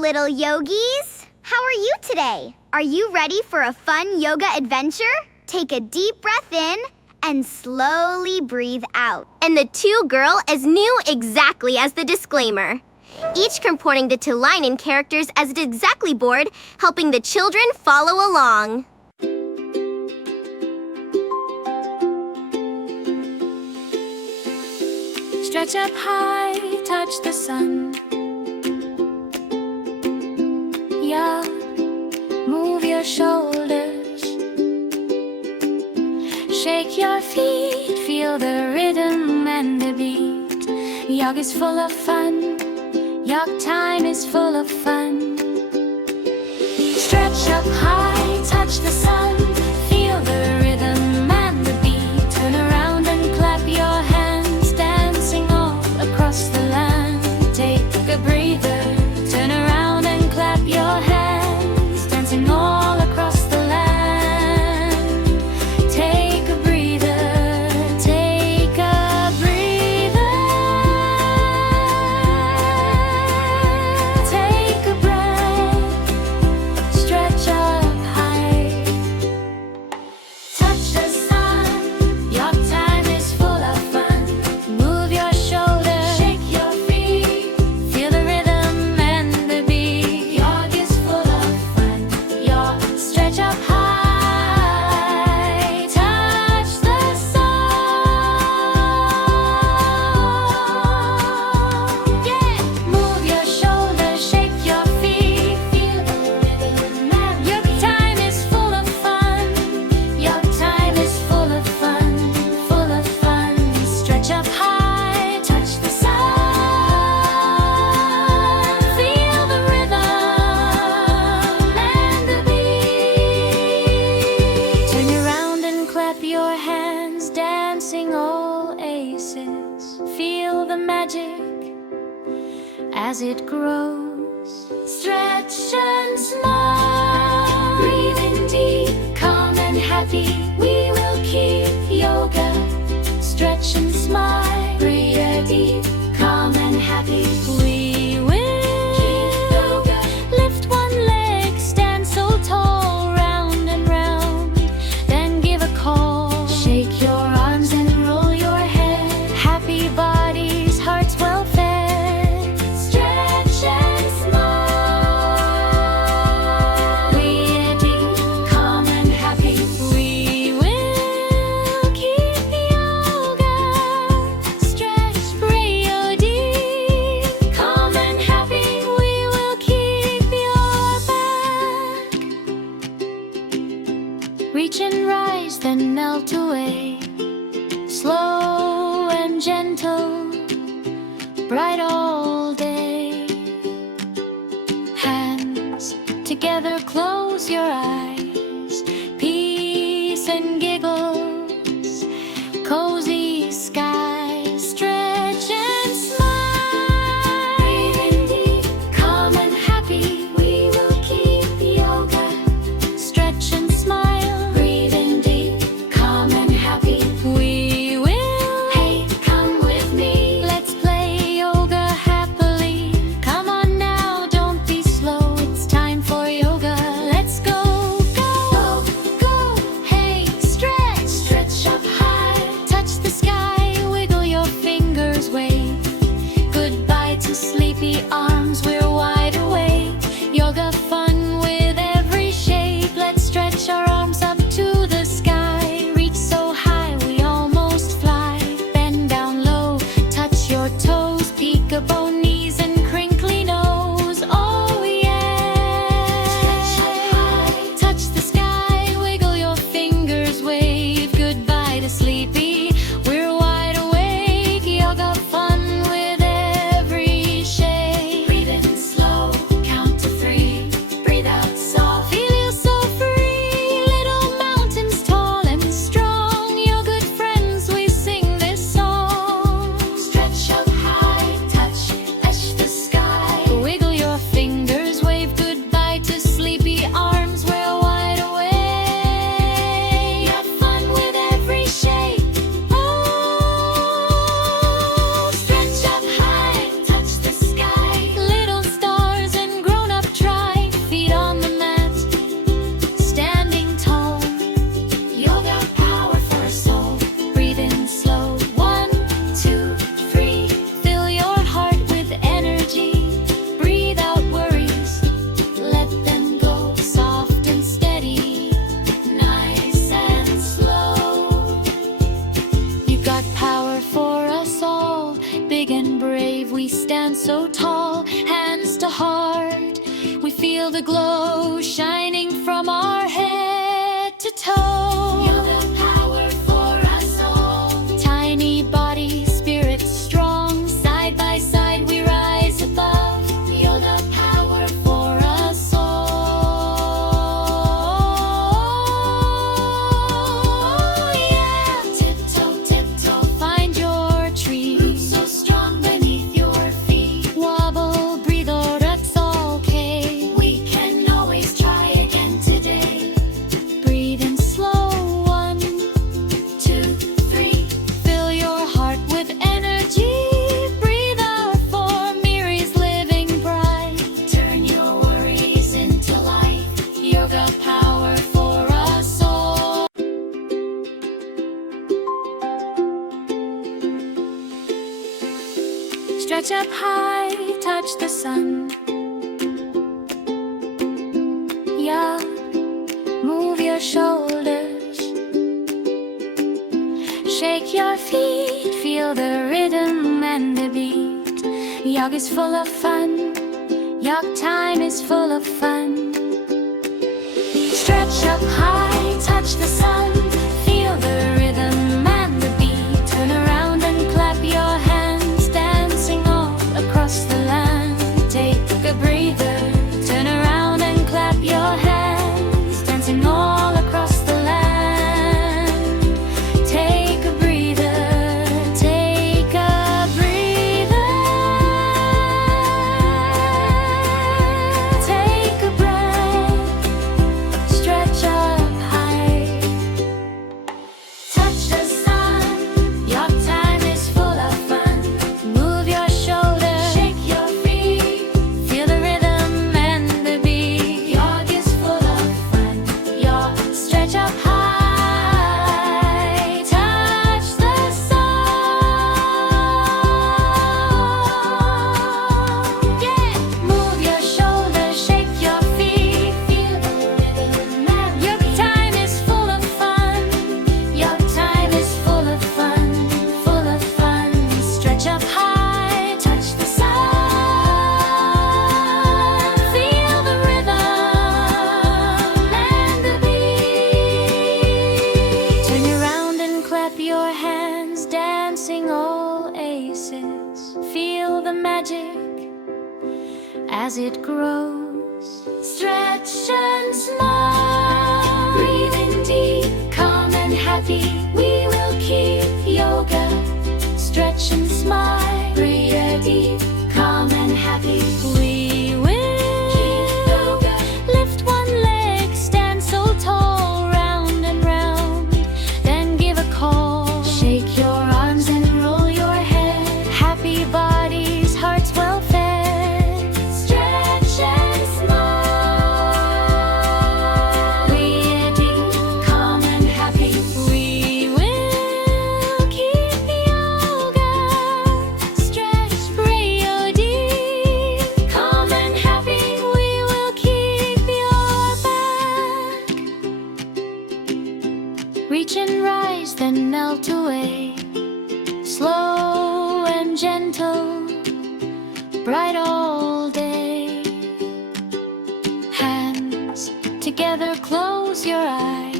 little yogis! How are you today? Are you ready for a fun yoga adventure? Take a deep breath in and slowly breathe out. And the two girls knew exactly as the disclaimer. Each comporting the two line characters as the exactly board, helping the children follow along. Stretch up high, touch the sun. Yeah, move your shoulders. Shake your feet, feel the rhythm and the beat. Yoga is full of fun. Yoga time is full of fun. Stretch up high, touch the sun. Feel the rhythm and the beat. Turn around and clap your hands, dancing all across the land. Take a breather. Turn around and clap your hands, dancing all across the land. Take a breather. Take a breather. Take a breath. Stretch up high. Touch the sun. Your time is full of fun. Move your shoulders. Shake your feet. Feel the rhythm and the beat. Yoga is full of fun. Yoga. Stretch up high. Touch the sun. Yeah. Move your shoulders. Shake your feet. Feel the rhythm and your time is full of fun. Your time is full of fun. Full of fun. Stretch up high. Touch the sun. Feel the rhythm and the beat. Turn around and clap your hands, dancing all aces. Feel the magic as it grows. Stretch and smile. Breathe in deep, calm and happy. We will keep yoga. Stretch and smile. Breathe deep, calm and happy. We will keep yoga. Lift one leg, stand so tall, round and round. Then give a call. Shake your arms and roll your head. Happy bodies, hearts well fed. Stretch and smile. Breathe deep, calm and happy. We will keep yoga. Stretch, breathe deep, calm and happy. We will keep your back. Reach and rise, then melt away. Slow and gentle, bright all day. Hands together, close your eyes. Peace and giggles, cozy skies. Stretch and smile. Breathe in deep, calm and happy. We will keep yoga. Stretch and smile. Breathe in deep, calm and happy. We will. Hey, come with me. Let's play yoga happily. Come on now, don't be slow. It's time for yoga. Let's go. Feel the glow shining from our head to toe. You're the power for us all. Tiny body, spirit strong. Side by side we rise above. You're the power for us all. Yeah. Tiptoe, tiptoe, find your tree. Roots so strong beneath your feet. Wobble, breathe, or that's okay. We can always try again today. Breathe in slow, 1, 2, 3. Fill your heart with energy. Breathe out for Miri's living bright. Turn your worries into light. Yoga power for us all. Stretch up high, touch the sun. Yeah, move your shoulders. Shake your feet, feel the rhythm and the beat. Yoga's full of fun. Yoga time is full of fun. Stretch up high, touch the sun. Feel the rhythm and the beat. Turn around and clap your hands, dancing all across the land. Take a breather. Turn around and clap your hands, dancing all across the land. Take a breather. Take a breather. Take a breath. Stretch up high. Touch the sun. Your time is full of fun. Move your shoulders. Shake your feet. Feel the rhythm and the beat. Yoga is full of fun. Yoga. Stretch up high. Touch the sun. Yeah. Move your shoulders. Shake your feet. Feel the rhythm and your time is full of fun. Your time is full of fun. Full of fun. Stretch up high. Touch the sun. Feel the rhythm and the beat. Turn around and clap your hands, dancing all aces. Feel the magic as it grows. Stretch and smile. Breathe in deep, calm and happy. We will keep yoga. Stretch and smile. Breathe deep, calm and happy. We will keep yoga. Lift one leg, stand so tall, round and round. Then give a call. Shake your arms and roll your head. Happy bodies, hearts well fed. Stretch and smile. Breathe deep, calm and happy. We will keep yoga. Stretch, breathe deep, calm and happy. We will keep your back. Reach and rise, then melt away. Slow and gentle, bright all day. Hands together, close your eyes.